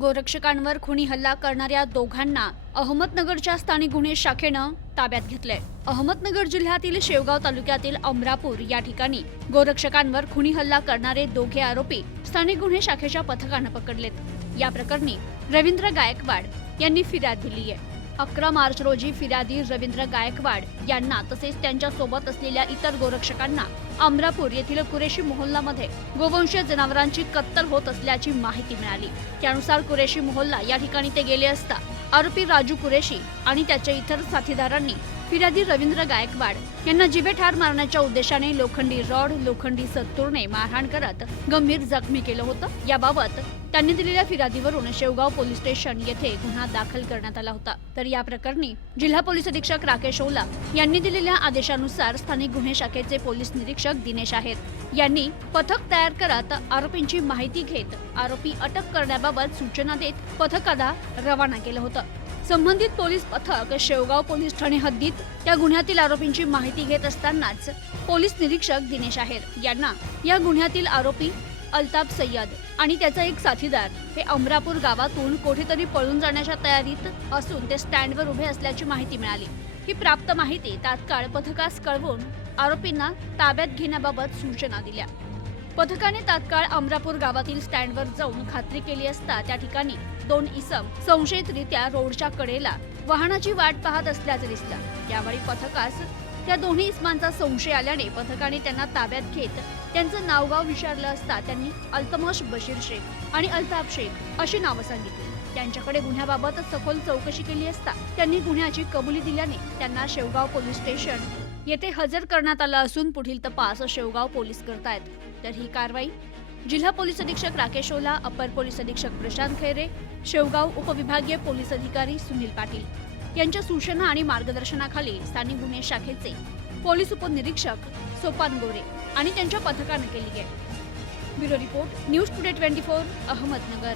गोरक्षकांवर खुनी हल्ला करणाऱ्या दोघांना अहमदनगरच्या स्थानिक गुन्हे शाखेनं ताब्यात घेतलंय. अहमदनगर जिल्ह्यातील शेवगाव तालुक्यातील अमरापूर या ठिकाणी गोरक्षकांवर खुनी हल्ला करणारे दोघे आरोपी स्थानिक गुन्हे शाखेच्या पथकानं पकडलेत. या प्रकरणी रवींद्र गायकवाड यांनी फिर्याद दिली आहे अकरा मार्च रोजी फिर्यादी रवींद्र गायकवाड यांना तसेच त्यांच्यासोबत असलेल्या इतर गोरक्षकांना अमरापूर येथील कुरेशी मोहल्लामध्ये गोवंशीय जनावरांची कत्तल होत असल्याची माहिती मिळाली. त्यानुसार कुरेशी मोहल्ला या ठिकाणी ते गेले असता आरोपी राजू कुरेशी आणि त्याच्या इतर साथीदारांनी फिर्यादी रवींद्र गायकवाड यांना जिवे ठार मारण्याच्या उद्देशाने लोखंडी रॉड लोखंडी सत्तूरने मारहाण करत गंभीर जखमी केलं होतं. याबाबत त्यांनी दिलेल्या फिर्यादीवरून शेवगाव पोलीस स्टेशन येथे गुन्हा दाखल करण्यात आला होता. तर या प्रकरणी जिल्हा पोलीस अधीक्षक राकेश ओला यांनी दिलेल्या आदेशानुसार स्थानिक गुन्हे शाखेचे पोलीस निरीक्षक दिनेश आहेत. यांनी पथक तयार करत आरोपींची माहिती घेत आरोपी अटक करण्याबाबत सूचना देत पथकाला रवाना केलं होतं. संबंधित पोलीस पथक शेवगाव पोलीस ठाणे हद्दीत या गुन्ह्यातील आरोपींची माहिती घेत असतानाच पोलीस निरीक्षक दिनेश आहेर यांना या गुन्ह्यातील आरोपी अल्ताफ सय्यद आणि त्याचा एक साथीदार हे अमरापूर गावातून कुठेतरी पळून जाण्याच्या तयारीत असून ते स्टँडवर उभे असल्याची माहिती मिळाली. ही प्राप्त माहिती तात्काळ पथकास कळवून आरोपींना ताब्यात घेण्याबाबत सूचना दिल्या. पथकाने तात्काळ अमरापूर गावातील स्टँडवर जाऊन खात्री केली असता त्या ठिकाणी दोन इसम संशयितरित्या रोडच्या कडेला वाहनाची वाट पाहत असल्याचं दिसलं यावेळी पथकास त्या दोन्ही इस्मांचा संशय आल्याने पथकाने त्यांना ताब्यात घेत त्यांचं नावगाव विचारलं असता त्यांनी अल्तमश बशीर शेख आणि अल्ताफ शेख अशी नावं सांगितली. त्यांच्याकडे गुन्ह्याबाबत सखोल चौकशी केली असता त्यांनी गुन्ह्याची कबुली दिल्याने त्यांना शेवगाव पोलीस स्टेशन येथे हजर करण्यात आलं असून पुढील तपास शेवगाव पोलीस करतायत. तर ही कारवाई जिल्हा पोलीस अधीक्षक राकेश ओला अपर पोलीस अधीक्षक प्रशांत खैरे शेवगाव उपविभागीय पोलीस अधिकारी सुनील पाटील यांच्या सूचना आणि मार्गदर्शनाखाली स्थानिक गुन्हे शाखेचे पोलीस उपनिरीक्षक सोपान गोरे आणि त्यांच्या पथकानं केली आहे bureau report news today twenty four Ahmednagar.